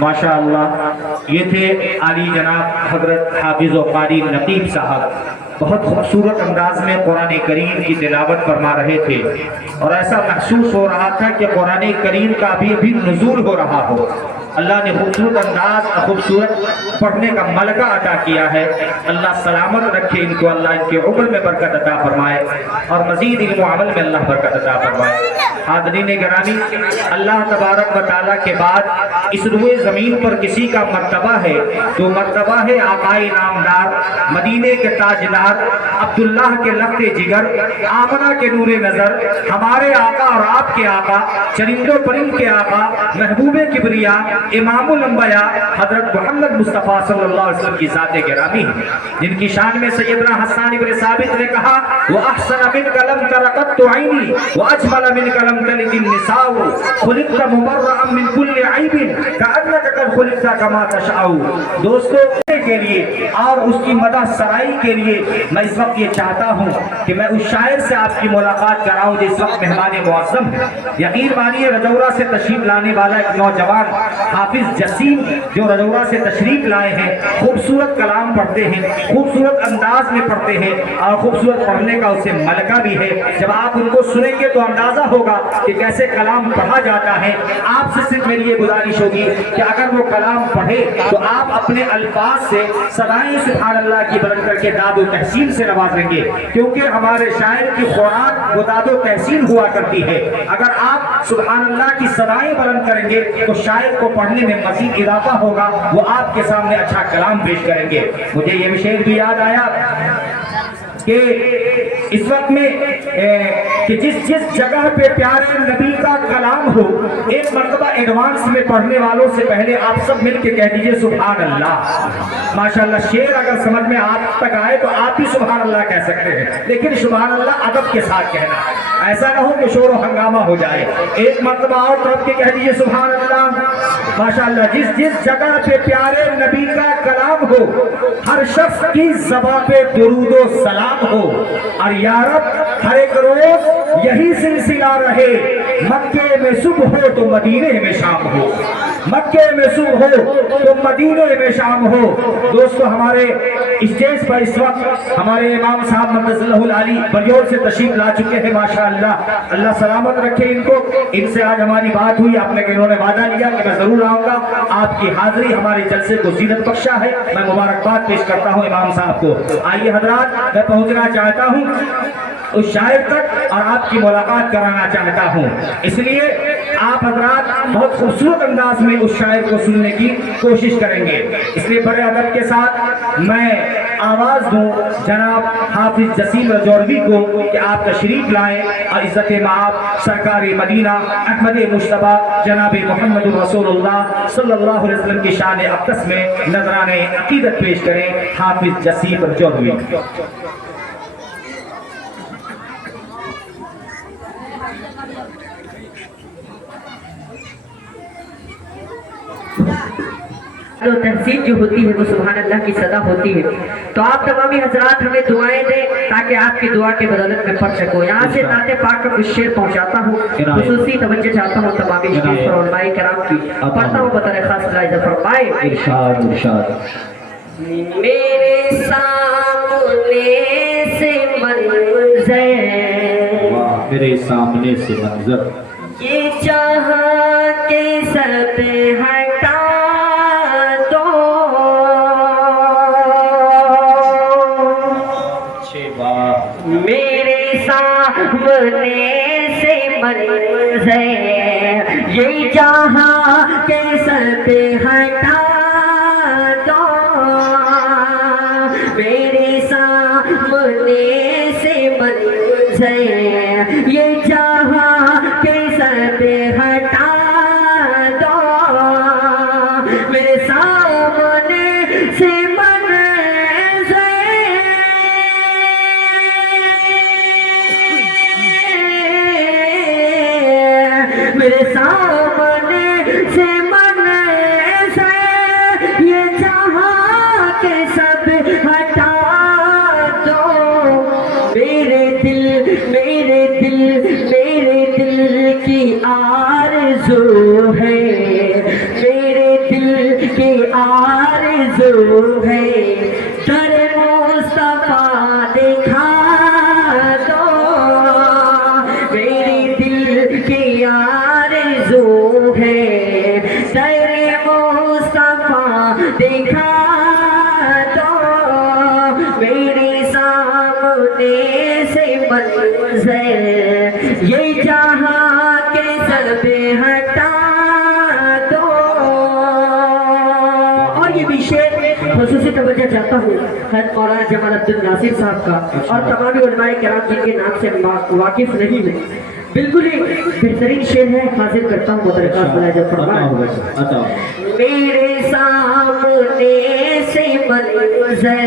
माशाअल्लाह ये थे आली जनाब हजरत हाफिज व कारी नकीब साहब, बहुत खूबसूरत अंदाज में कुरान करीम की तिलावत फरमा रहे थे और ऐसा महसूस हो रहा था कि कुरान करीम का अभी नुज़ूल हो रहा हो। अल्लाह ने खूबसूरत अंदाज और खूबसूरत पढ़ने का मलका अता किया है। अल्लाह सलामत रखे इनको, अल्लाह इनके उम्र में बरकत अता फरमाए और मज़ीद इल्म अमल में अल्लाह बरकत अता फरमाए। हाज़रीन गिरामी, अल्लाह तबारक व तआला के बाद इस रुए ज़मीन पर किसी का मर्तबा है तो मर्तबा है आकाए नामदार, मदीने के ताजदार, अब्दुल्लाह के लफ्ते जिगर, आमना के नूरे नज़र, हमारे आका और आपके आका, चरिंदो परिंद के आका, महबूबे किबरिया, इमामुल अंबिया हजरत मोहम्मद मुस्तफ़ा सल्लल्लाहु अलैहि वसल्लम की ज़ाते गिरामी, जिनकी शान में सैयदना हसन इब्न साबित ने कहा व अहसन मिन कलम तरक़त ऐनी व अजमल मिन कलम तलिदिन निसाउ खुलिक़त मुबर्रअन मिन कुल्लि ऐबिन कअन्नका क़द खुलिक़त कमा तशाउ। दोस्तों के लिए और उसकी मदह सराई के लिए मैं इस वक्त ये चाहता हूँ कि मैं उस शायर से आपकी मुलाकात कराऊँ जो इस वक्त मेहमान मुअज़्ज़म है। यकीन मानिए रजौरा से तशरीफ लाने वाला एक नौजवान हाफिज जसीम जो रजौरा से तशरीफ लाए हैं, खूबसूरत कलाम पढ़ते हैं, खूबसूरत अंदाज में पढ़ते हैं और खूबसूरत पढ़ने का उसे मलका भी है। जब आप उनको सुनेंगे तो अंदाजा होगा कि कैसे कलाम पढ़ा जाता है। आपसे सिर्फ मेरी ये गुजारिश होगी कि अगर वो कलाम पढ़े तो आप अपने अल्फाज से सदाएं सुभान अल्लाह की बुलंद करके दादो तहसीन से नवाजेंगे, क्योंकि हमारे शायर की खुराक वो दादो तहसीन हुआ करती है। अगर आप सुभान अल्लाह की सदाएं बुलंद करेंगे तो शायर को पढ़ने में मज़ीद इजाफा होगा, वो आपके सामने अच्छा कलाम पेश करेंगे। मुझे ये विशेष भी याद आया कि इस वक्त में कि जिस जगह पे प्यारे नबी का कलाम हो, एक मरतबा एडवांस में पढ़ने वालों से पहले आप सब मिल के कह दीजिए सुभान अल्लाह। माशाअल्लाह, शेर अगर समझ में आप तक आए तो आप भी सुभान अल्लाह कह सकते हैं, लेकिन सुभान अल्लाह अदब के साथ कहना, ऐसा ना हो कि शोर हंगामा हो जाए। एक मरतबा और तरफ के कह दीजिए सुभान अल्लाह। माशाअल्लाह, जिस जगह पे प्यारे नबी का कलाम हो, हर शख्स की ज़बां पे दुरूद व सलाम हो और या रब हर एक रोज यही सिलसिला रहे, मक्के में सुबह हो तो मदीने में शाम हो, मक्के में सुबह हो तो मदीने में शाम हो। दोस्तों, हमारे स्टेज पर इस वक्त हमारे इमाम साहब मददुल्लाहुल आली बरियोल से तशरीफ ला चुके हैं। माशाअल्लाह, अल्लाह सलामत रखे इनको। इनसे आज हमारी बात हुई, आपने इन्होंने वादा लिया कि मैं जरूर आऊंगा। आपकी हाजिरी हमारे जलसे को जीनत बख्शा है। मैं मुबारकबाद पेश करता हूँ इमाम साहब को। आइए हजरात, मैं पहुंचना चाहता हूँ उस शायर तक और आपकी मुलाकात कराना चाहता हूँ, इसलिए आप हजरात बहुत खूबसूरत अंदाज में उस शायर को सुनने की कोशिश करेंगे। इसलिए बड़े अदब के साथ मैं आवाज़ दूं जनाब हाफिज जसीम रजौरवी को कि आप तशरीफ लाएं और इज़्ज़त माब सरकार मदीना अहमद मुश्तबा जनाब मोहम्मद रसूलुल्लाह सल्लल्लाहु अलैहि वसल्लम की शान अक़दस में नजराने अक़ीदत पेश करें। हाफिज जसीम रजौरवी। तहसीन जो होती है वो सुभान अल्लाह की सदा होती है। तो आप तमामी हजरात हमें दुआएं दें ताकि आपकी दुआ के बदौलत में पढ़ सकूं। यहाँ से नाते पाक का कुछ शेर पहुँचाता हूँ, खुसूसी तवज्जो चाहता हूँ तमामी स्टेज पर उलमाए किराम की, पढ़ता हूँ बतौर खास लाइज़ फरमाए। इरशाद इरशाद। मेरे सामने से मंज़र, मेरे सामने से मंजर, ये चाह के सब हटा मेरे सामने से मंज़र, ये जहाँ के सब हटा दो, मेरे सामने से मंज़र, ये जहाँ के सब हटा दो, मेरे सामने से मेरे सामने से मंज़र, ये जहाँ के सब हटा दो, मेरे दिल की आरज़ू है, मेरे दिल منظر یہ جہاں کے سب ہٹا دو. اور یہ بھی شعر خصوصی توجہ چاہتا ہوں حضرت مولانا جمال عبد الناصر صاحب کا اور تمام علماء کرام جن کے نام سے واقف نہیں ہے. بالکل ہی بہترین شعر ہے. حاضر کرتا ہوں مدرکات بلا جب فرمائے میرے سامنے سے منظر